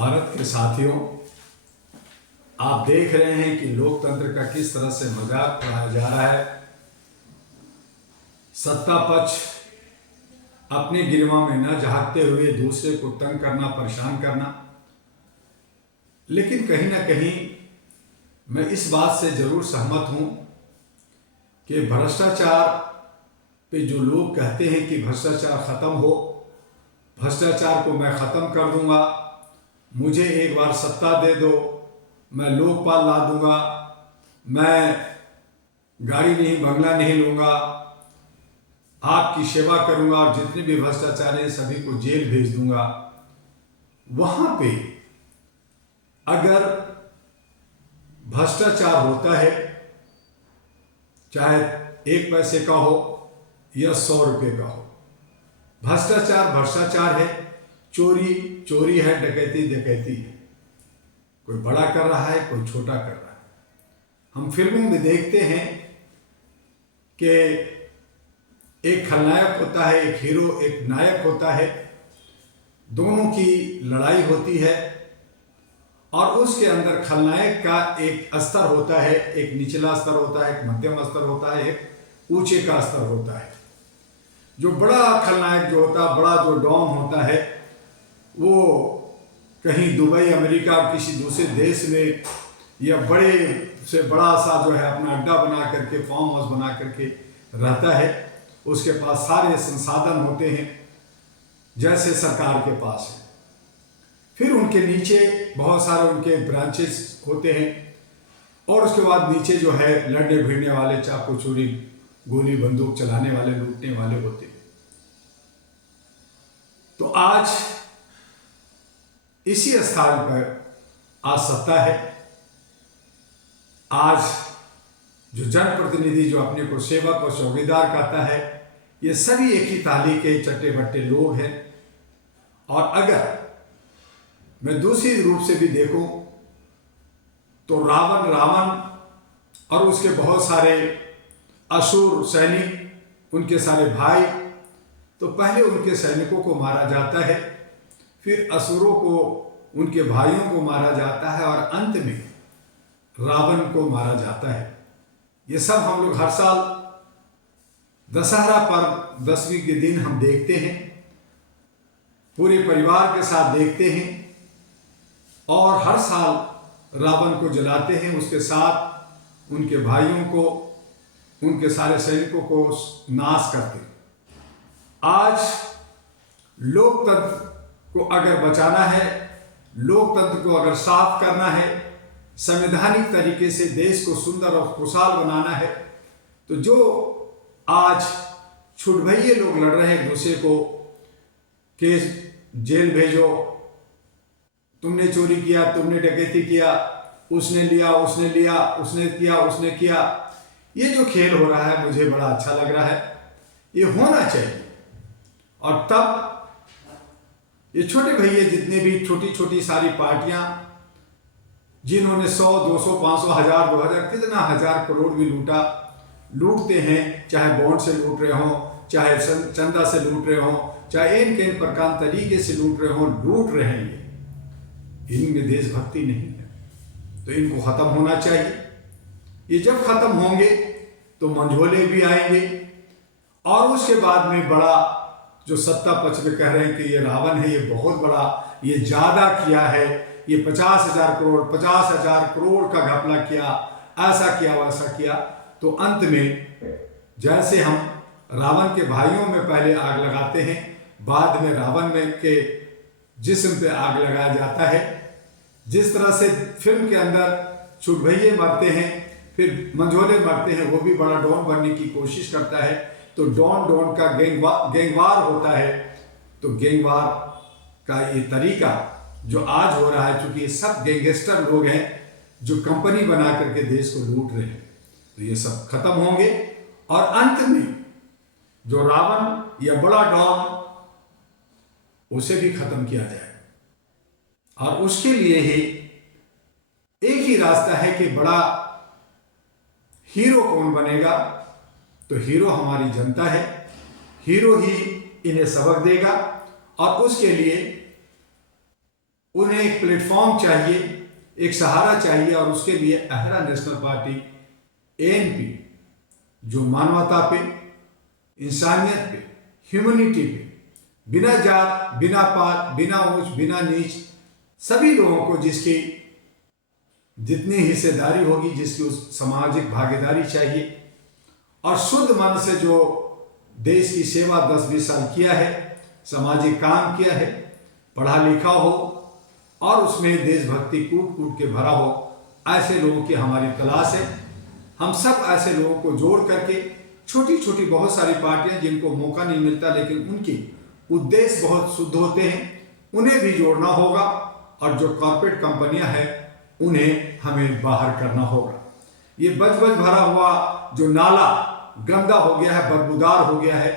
भारत के साथियों, आप देख रहे हैं कि लोकतंत्र का किस तरह से मजाक उड़ाया जा रहा है। सत्ता पक्ष अपने गिरवा में न झांकते हुए दूसरे को तंग करना, परेशान करना। लेकिन कहीं ना कहीं मैं इस बात से जरूर सहमत हूं कि भ्रष्टाचार पे जो लोग कहते हैं कि भ्रष्टाचार खत्म हो, भ्रष्टाचार को मैं खत्म कर दूंगा, मुझे एक बार सत्ता दे दो, मैं लोकपाल ला दूंगा, मैं गाड़ी नहीं बंगला नहीं लूंगा, आपकी सेवा करूंगा और जितने भी भ्रष्टाचार हैं सभी को जेल भेज दूंगा। वहां पे अगर भ्रष्टाचार होता है, चाहे 1 पैसे का हो या 100 रुपये का हो, भ्रष्टाचार भ्रष्टाचार है, चोरी चोरी है, डकैती डकैती है। कोई बड़ा कर रहा है, कोई छोटा कर रहा है। हम फिल्मों में देखते हैं कि एक खलनायक होता है, एक हीरो, एक नायक होता है, दोनों की लड़ाई होती है और उसके अंदर खलनायक का एक स्तर होता है, एक निचला स्तर होता है, एक मध्यम स्तर होता है, एक ऊंचे का स्तर होता है। जो बड़ा खलनायक जो होता है, बड़ा जो डॉन होता है, वो कहीं दुबई, अमेरिका, किसी दूसरे देश में या बड़े से बड़ा सा जो है अपना अड्डा बना करके, फार्म हाउस बना करके रहता है। उसके पास सारे संसाधन होते हैं जैसे सरकार के पास है। फिर उनके नीचे बहुत सारे उनके ब्रांचेस होते हैं और उसके बाद नीचे जो है लड़ने भिड़ने वाले, चाकू छुरी गोली बंदूक चलाने वाले, लूटने वाले होते हैं। तो आज इसी स्थान पर आज सत्ता है। आज जो जनप्रतिनिधि जो अपने को सेवक और चौकीदार कहता है, ये सभी एक ही ताली के चट्टे बट्टे लोग हैं। और अगर मैं दूसरी रूप से भी देखूं तो रावण और उसके बहुत सारे असुर सैनिक, उनके सारे भाई, तो पहले उनके सैनिकों को मारा जाता है, फिर असुरों को, उनके भाइयों को मारा जाता है और अंत में रावण को मारा जाता है। ये सब हम लोग हर साल दशहरा पर्व 10वीं के दिन हम देखते हैं, पूरे परिवार के साथ देखते हैं और हर साल रावण को जलाते हैं, उसके साथ उनके भाइयों को, उनके सारे सैनिकों को नाश करते हैं। आज लोकतंत्र को अगर बचाना है, लोकतंत्र को अगर साफ करना है, संवैधानिक तरीके से देश को सुंदर और खुशहाल बनाना है, तो जो आज छुटभइये लोग लड़ रहे हैं एक दूसरे को, केस जेल भेजो, तुमने चोरी किया, तुमने डकैती किया, उसने लिया, उसने लिया, उसने किया, उसने किया, ये जो खेल हो रहा है मुझे बड़ा अच्छा लग रहा है। ये होना चाहिए। और तब ये छोटे भैया जितने भी छोटी छोटी सारी पार्टियां जिन्होंने 100, 200, 500, 1000, 2000, कितना हजार करोड़ भी लूटते हैं, चाहे बॉन्ड से लूट रहे हो, चाहे चंदा से लूट रहे हो, चाहे इन प्रकार तरीके से लूट रहे हो, लूट रहे हैं। ये इनमें देशभक्ति नहीं है, तो इनको खत्म होना चाहिए। ये जब खत्म होंगे तो मंझोले भी आएंगे और उसके बाद में बड़ा जो सत्ता पक्ष में कह रहे हैं कि ये रावण है, ये बहुत बड़ा, ये ज्यादा किया है, ये 50,000 करोड़, 50,000 करोड़ का घपला किया, ऐसा किया, वैसा किया। तो अंत में जैसे हम रावण के भाइयों में पहले आग लगाते हैं, बाद में रावण में के जिस्म पे आग लगाया जाता है। जिस तरह से फिल्म के अंदर छुटभइये मरते हैं, फिर मंझोले मरते हैं, वो भी बड़ा डॉन बनने की कोशिश करता है। तो डॉन का गैंगवार होता है। तो गैंगवार का ये तरीका जो आज हो रहा है, चूंकि ये सब गैंगस्टर लोग हैं जो कंपनी बना करके देश को लूट रहे हैं, तो ये सब खत्म होंगे और अंत में जो रावण या बड़ा डॉन, उसे भी खत्म किया जाए। और उसके लिए ही एक ही रास्ता है कि बड़ा हीरो कौन बनेगा, तो हीरो हमारी जनता है, हीरो ही इन्हें सबक देगा और उसके लिए उन्हें एक प्लेटफॉर्म चाहिए, एक सहारा चाहिए, और उसके लिए अहरा नेशनल पार्टी ANP जो मानवता पे, इंसानियत पे, ह्यूमैनिटी पे, बिना जात, बिना पात, बिना ऊंच, बिना नीच, सभी लोगों को जिसकी जितनी हिस्सेदारी होगी, जिसकी उस सामाजिक भागीदारी चाहिए, और शुद्ध मन से जो देश की सेवा 10-20 साल किया है, सामाजिक काम किया है, पढ़ा लिखा हो और उसमें देशभक्ति कूट कूट के भरा हो, ऐसे लोगों की हमारी तलाश है। हम सब ऐसे लोगों को जोड़ करके, छोटी छोटी बहुत सारी पार्टियां जिनको मौका नहीं मिलता लेकिन उनकी उद्देश्य बहुत शुद्ध होते हैं, उन्हें भी जोड़ना होगा, और जो कॉर्पोरेट कंपनियां हैं उन्हें हमें बाहर करना होगा। ये बज बज भरा हुआ जो नाला गंदा हो गया है, बदबूदार हो गया है,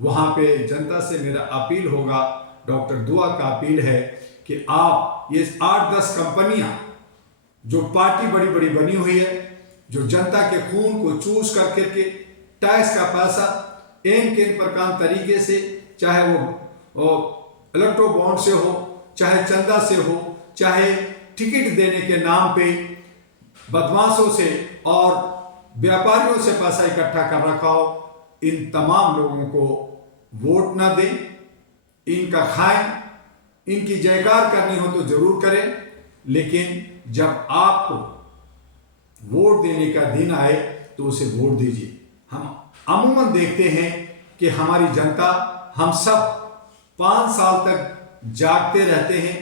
वहां पे जनता से मेरा अपील होगा, डॉक्टर दुआ का अपील है कि आप ये 8-10 कंपनियां जो पार्टी बड़ी बड़ी बनी हुई है, जो जनता के खून को चूस करके टैक्स का पैसा एन के प्रकार तरीके से, चाहे वो इलेक्ट्रो बॉन्ड से हो, चाहे चंदा से हो, चाहे टिकट देने के नाम पे बदमाशों से और व्यापारियों से पैसा इकट्ठा कर रखा हो, इन तमाम लोगों को वोट ना दें, इनका खाएं। इनकी जयकार करनी हो तो जरूर करें, लेकिन जब आपको वोट देने का दिन आए तो उसे वोट दीजिए। हम अमूमन देखते हैं कि हमारी जनता, हम सब 5 साल तक जागते रहते हैं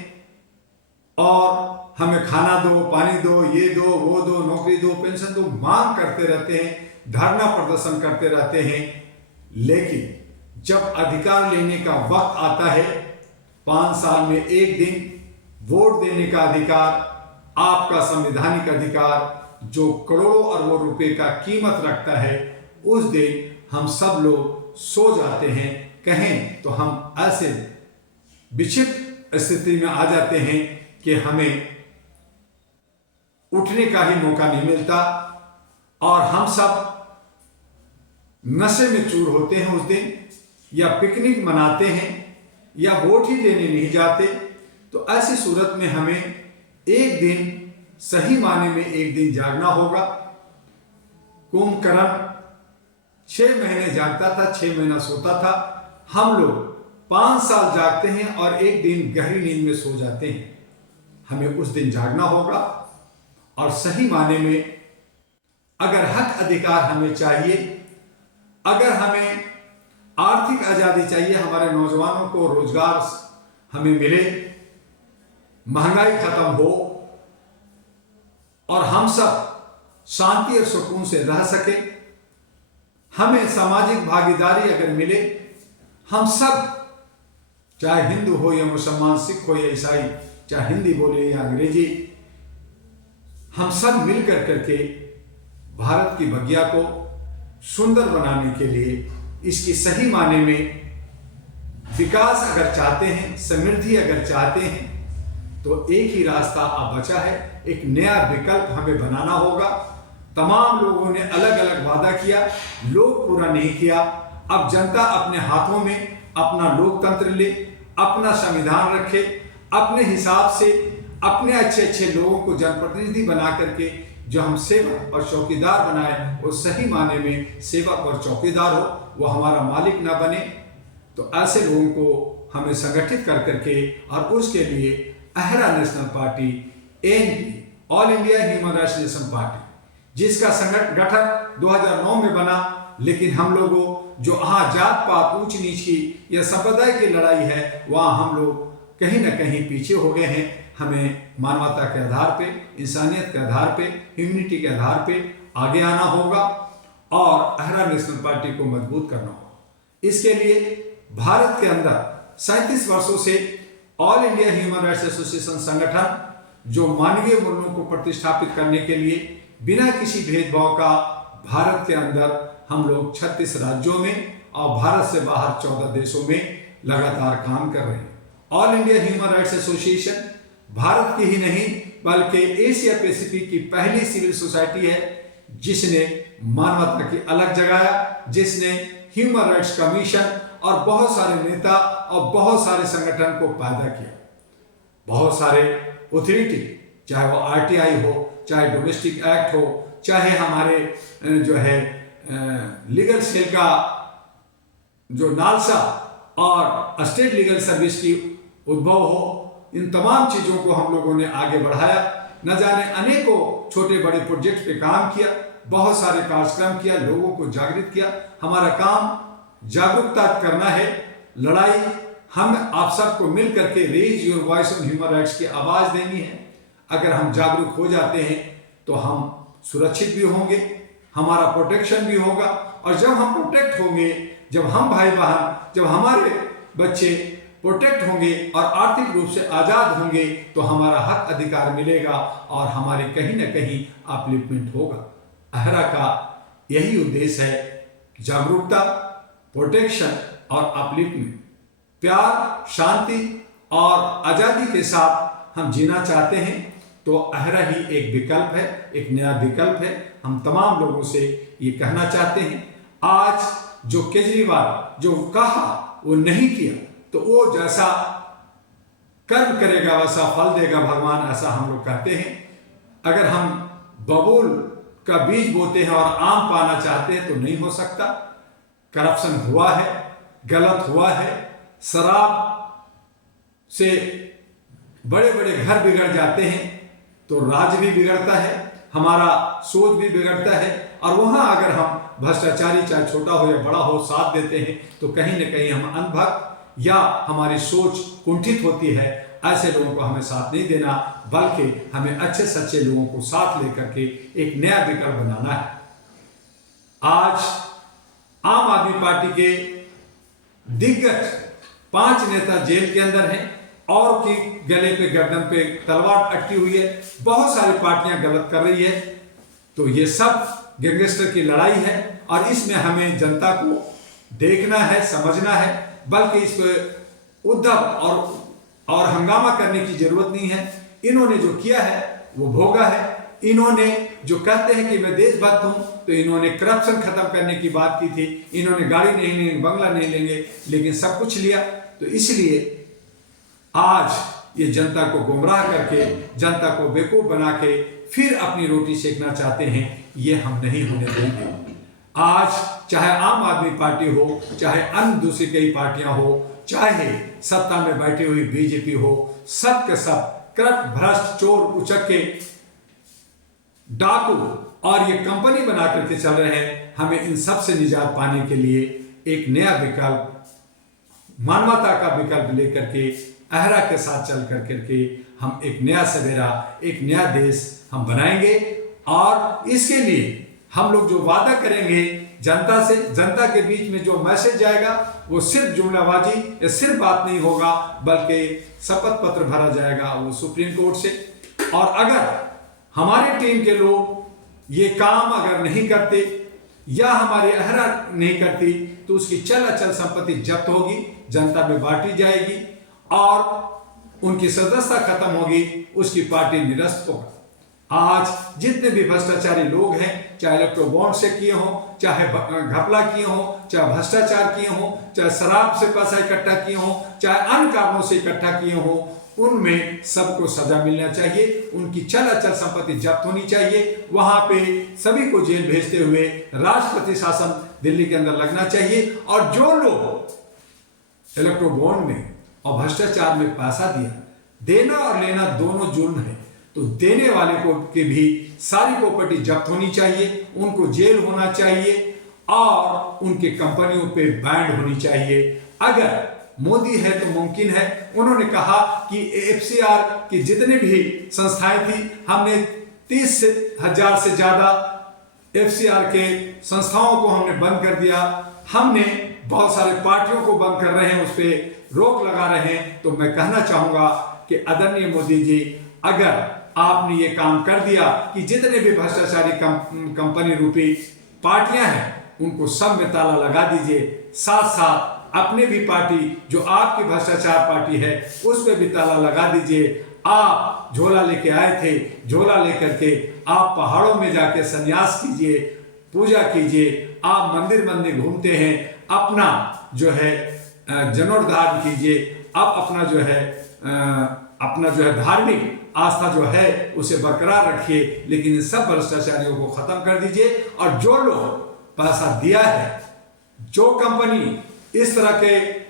और हमें खाना दो, पानी दो, ये दो, वो दो, नौकरी दो, पेंशन दो, मांग करते रहते हैं, धरना प्रदर्शन करते रहते हैं, लेकिन जब अधिकार लेने का वक्त आता है, 5 साल में एक दिन वोट देने का अधिकार, आपका संवैधानिक अधिकार जो करोड़ों अरबों रुपए का कीमत रखता है, उस दिन हम सब लोग सो जाते हैं। कहें तो हम ऐसे विचित्र स्थिति में आ जाते हैं कि हमें उठने का ही मौका नहीं मिलता और हम सब नशे में चूर होते हैं उस दिन, या पिकनिक मनाते हैं, या वोट ही देने नहीं जाते। तो ऐसी सूरत में हमें एक दिन, सही माने में एक दिन जागना होगा। कुंभकर्ण 6 महीने जागता था, 6 महीना सोता था। हम लोग 5 साल जागते हैं और एक दिन गहरी नींद में सो जाते हैं। हमें उस दिन जागना होगा और सही माने में अगर हक अधिकार हमें चाहिए, अगर हमें आर्थिक आजादी चाहिए, हमारे नौजवानों को रोजगार हमें मिले, महंगाई खत्म हो और हम सब शांति और सुकून से रह सके, हमें सामाजिक भागीदारी अगर मिले, हम सब चाहे हिंदू हो या मुसलमान, सिख हो या ईसाई, चाहे हिंदी बोले या अंग्रेजी, हम सब मिलकर करके भारत की बगिया को सुंदर बनाने के लिए, इसकी सही माने में विकास अगर चाहते हैं, समृद्धि अगर चाहते हैं, तो एक ही रास्ता अब बचा है, एक नया विकल्प हमें बनाना होगा। तमाम लोगों ने अलग अलग वादा किया, लोग पूरा नहीं किया। अब जनता अपने हाथों में अपना लोकतंत्र ले, अपना संविधान रखे, अपने हिसाब से अपने अच्छे अच्छे लोगों को जनप्रतिनिधि बना करके जो हम सेवक और चौकीदार बनाए, वो सही माने में सेवक और चौकीदार हो, वो हमारा मालिक ना बने। तो ऐसे लोगों को हमें संगठित कर करके, और उसके लिए अहरा national party ANP, all India human rights national party, जिसका गठन 2009 में बना, लेकिन हम लोगों जो यहाँ जात पात, ऊंच नीच की या संप्रदाय की लड़ाई है, वहाँ हम लोग कहीं ना कहीं पीछे हो गए हैं। हमें मानवता के आधार पे, इंसानियत के आधार पे, ह्यूमैनिटी के आधार पे आगे आना होगा और अहरा नेशनल पार्टी को मजबूत करना होगा। इसके लिए भारत के अंदर 37 वर्षों से all India human rights association संगठन, जो मानवीय मूल्यों को प्रतिष्ठापित करने के लिए बिना किसी भेदभाव का भारत के अंदर हम लोग 36 राज्यों में और भारत से बाहर 14 देशों में लगातार काम कर रहे हैं। All India human rights association Bharat की ही नहीं बल्कि एशिया पैसिफिक की पहली सिविल सोसाइटी है जिसने मानवता की अलग जगाया, जिसने ह्यूमन राइट्स कमीशन और बहुत सारे नेता और बहुत सारे संगठन को पैदा किया। बहुत सारे ऑथोरिटी, चाहे वो आरटीआई हो, चाहे डोमेस्टिक एक्ट हो, चाहे हमारे जो है लीगल सेल का जो नालसा और स्टेट लीगल सर्विस की उद्भव हो, इन तमाम चीज़ों को हम लोगों ने आगे बढ़ाया। न जाने अनेकों छोटे बड़े प्रोजेक्ट पे काम किया, बहुत सारे कार्यक्रम किया, लोगों को जागृत किया। हमारा काम जागरूकता करना है, लड़ाई हम आप सबको मिल करके raise your voice on human rights की आवाज़ देनी है। अगर हम जागरूक हो जाते हैं तो हम सुरक्षित भी होंगे, हमारा प्रोटेक्शन भी होगा। और जब हम प्रोटेक्ट होंगे, जब हम भाई बहन, जब हमारे बच्चे प्रोटेक्ट होंगे और आर्थिक रूप से आज़ाद होंगे, तो हमारा हक अधिकार मिलेगा और हमारे कहीं ना कहीं अपलिफ्टमेंट होगा। अहरा का यही उद्देश्य है, जागरूकता, प्रोटेक्शन और अपलिफ्टमेंट। प्यार, शांति और आज़ादी के साथ हम जीना चाहते हैं तो अहरा ही एक विकल्प है, एक नया विकल्प है। हम तमाम लोगों से ये कहना चाहते हैं, आज जो केजरीवाल जो कहा वो नहीं किया, तो वो जैसा कर्म करेगा वैसा फल देगा भगवान, ऐसा हम लोग कहते हैं। अगर हम बबूल का बीज बोते हैं और आम पाना चाहते हैं तो नहीं हो सकता। करप्शन हुआ है, गलत हुआ है, शराब से बड़े बड़े घर बिगड़ जाते हैं तो राज्य भी बिगड़ता है, हमारा सोच भी बिगड़ता है। और वहाँ अगर हम भ्रष्टाचारी चाहे छोटा हो या बड़ा हो साथ देते हैं तो कहीं ना कहीं हम अनभक्त या हमारी सोच कुंठित होती है। ऐसे लोगों को हमें साथ नहीं देना, बल्कि हमें अच्छे सच्चे लोगों को साथ लेकर के एक नया विकल्प बनाना है। आज आम आदमी पार्टी के दिग्गज 5 नेता जेल के अंदर हैं और की गले पे गर्दन पे तलवार अटकी हुई है। बहुत सारी पार्टियां गलत कर रही है, तो ये सब गैंगस्टर की लड़ाई है और इसमें हमें जनता को देखना है, समझना है, बल्कि इस पर उद्धव और हंगामा करने की जरूरत नहीं है। इन्होंने जो किया है वो भोगा है। इन्होंने जो कहते हैं कि मैं देशभक्त हूं, तो इन्होंने करप्शन खत्म करने की बात की थी। इन्होंने गाड़ी नहीं लेंगे, बंगला नहीं लेंगे, लेकिन सब कुछ लिया। तो इसलिए आज ये जनता को गुमराह करके, जनता को बेवकूफ बना के फिर अपनी रोटी सेकना चाहते हैं, ये हम नहीं होने देंगे। आज चाहे आम आदमी पार्टी हो, चाहे अन्य दूसरी कई पार्टियां हो, चाहे सत्ता में बैठी हुई बीजेपी हो, सब के सब करप्ट, भ्रष्ट, चोर, उचक्के, डाकू और ये कंपनी बना करके चल रहे हैं। हमें इन सब से निजात पाने के लिए एक नया विकल्प, मानवता का विकल्प लेकर के अहरा के साथ चल करके हम एक नया सवेरा, एक नया देश हम बनाएंगे। और इसके लिए हम लोग जो वादा करेंगे जनता से, जनता के बीच में जो मैसेज जाएगा वो सिर्फ जुमलाबाजी या सिर्फ बात नहीं होगा, बल्कि शपथ पत्र भरा जाएगा वो सुप्रीम कोर्ट से। और अगर हमारी टीम के लोग ये काम अगर नहीं करते या हमारी अहरा नहीं करती, तो उसकी चल अचल संपत्ति जब्त होगी, जनता में बांटी जाएगी और उनकी सदस्यता खत्म होगी, उसकी पार्टी निरस्त होगा। आज जितने भी भ्रष्टाचारी लोग हैं, चाहे इलेक्ट्रो बॉन्ड से किए हों, चाहे घपला किए हों, चाहे भ्रष्टाचार किए हों, चाहे शराब से पैसा इकट्ठा किए हों, चाहे अन्य कारणों से इकट्ठा किए हों, उनमें सबको सजा मिलना चाहिए, उनकी चल अचल संपत्ति जब्त होनी चाहिए। वहां पे सभी को जेल भेजते हुए राष्ट्रपति शासन दिल्ली के अंदर लगना चाहिए। और जो लोग इलेक्ट्रो बॉन्ड में और भ्रष्टाचार में पैसा दिया, देना और लेना दोनों जुर्म है, तो देने वाले को की भी सारी प्रॉपर्टी जब्त होनी चाहिए, उनको जेल होना चाहिए और उनके कंपनियों पे बैन होनी चाहिए। अगर मोदी है तो मुमकिन है। उन्होंने कहा कि एफसीआर की जितने भी संस्थाएं थी, हमने 30,000 से ज्यादा एफसीआर के संस्थाओं को हमने बंद कर दिया। हमने बहुत सारे पार्टियों को बंद कर रहे हैं, उस पर रोक लगा रहे हैं। तो मैं कहना चाहूंगा कि आदरणीय मोदी जी, अगर आपने ये काम कर दिया कि जितने भी भ्रष्टाचारी कंपनी रूपी पार्टियां हैं उनको सब में ताला लगा दीजिए, साथ साथ अपने भी पार्टी जो आपकी भ्रष्टाचार पार्टी है उस पर भी ताला लगा दीजिए। आप झोला लेके आए थे, झोला लेकर के आप पहाड़ों में जाके संन्यास कीजिए, पूजा कीजिए, आप मंदिर मंदिर घूमते हैं, अपना जो है जीर्णोद्धार कीजिए, आप अपना जो है अपना जो है धार्मिक आस्था जो है उसे बरकरार रखिए, लेकिन इन सब भ्रष्टाचारियों को खत्म कर दीजिए। और जो लोग पैसा दिया है, जो कंपनी इस तरह के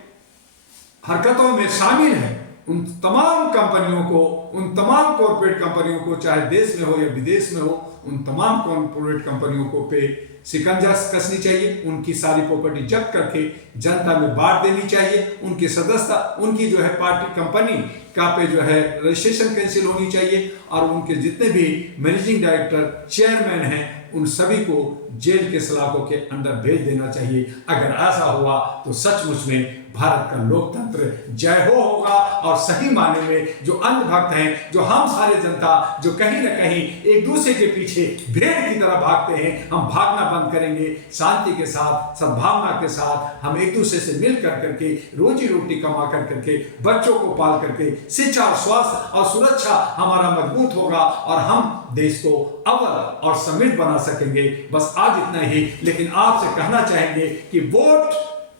हरकतों में शामिल है, उन तमाम कंपनियों को, उन तमाम कॉर्पोरेट कंपनियों को, चाहे देश में हो या विदेश में हो, उन तमाम कॉर्पोरेट कंपनियों को पे शिकंजा कसनी चाहिए। उनकी सारी प्रॉपर्टी जब्त करके जनता में बांट देनी चाहिए। उनकी सदस्यता, उनकी जो है पार्टी कंपनी का पे जो है रजिस्ट्रेशन कैंसिल होनी चाहिए। और उनके जितने भी मैनेजिंग डायरेक्टर, चेयरमैन हैं, उन सभी को जेल के सलाखों के अंदर भेज देना चाहिए। अगर ऐसा हुआ तो सचमुच में भारत का लोकतंत्र जय हो होगा। और सही माने में जो अंधभक्त हैं, जो हम सारे जनता जो कहीं ना कहीं एक दूसरे के पीछे भेड़ की तरह भागते हैं, हम भागना बंद करेंगे। शांति के साथ, सद्भावना के साथ हम एक दूसरे से मिल कर करके रोजी रोटी कमा कर करके, बच्चों को पाल करके, शिक्षा और स्वास्थ्य और सुरक्षा हमारा मजबूत होगा और हम देश को अव्वल और समृद्ध बना सकेंगे। बस आज इतना ही। लेकिन आपसे कहना चाहेंगे कि वोट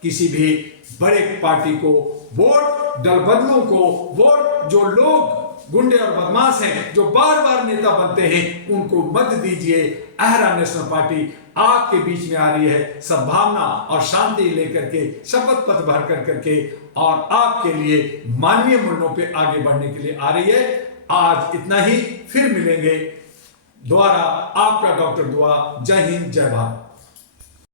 किसी भी बड़े पार्टी को, वोट दल बदलू को, वोट जो लोग गुंडे और बदमाश हैं, जो बार बार नेता बनते हैं, उनको मत दीजिए। अहरा नेशनल पार्टी आपके बीच में आ रही है, सद्भावना और शांति लेकर के, शपथ पत्र भर कर करके, और आपके लिए मानवीय मूल्यों पे आगे बढ़ने के लिए आ रही है। आज इतना ही, फिर मिलेंगे दोबारा। आपका डॉक्टर दुआ। जय हिंद, जय भारत।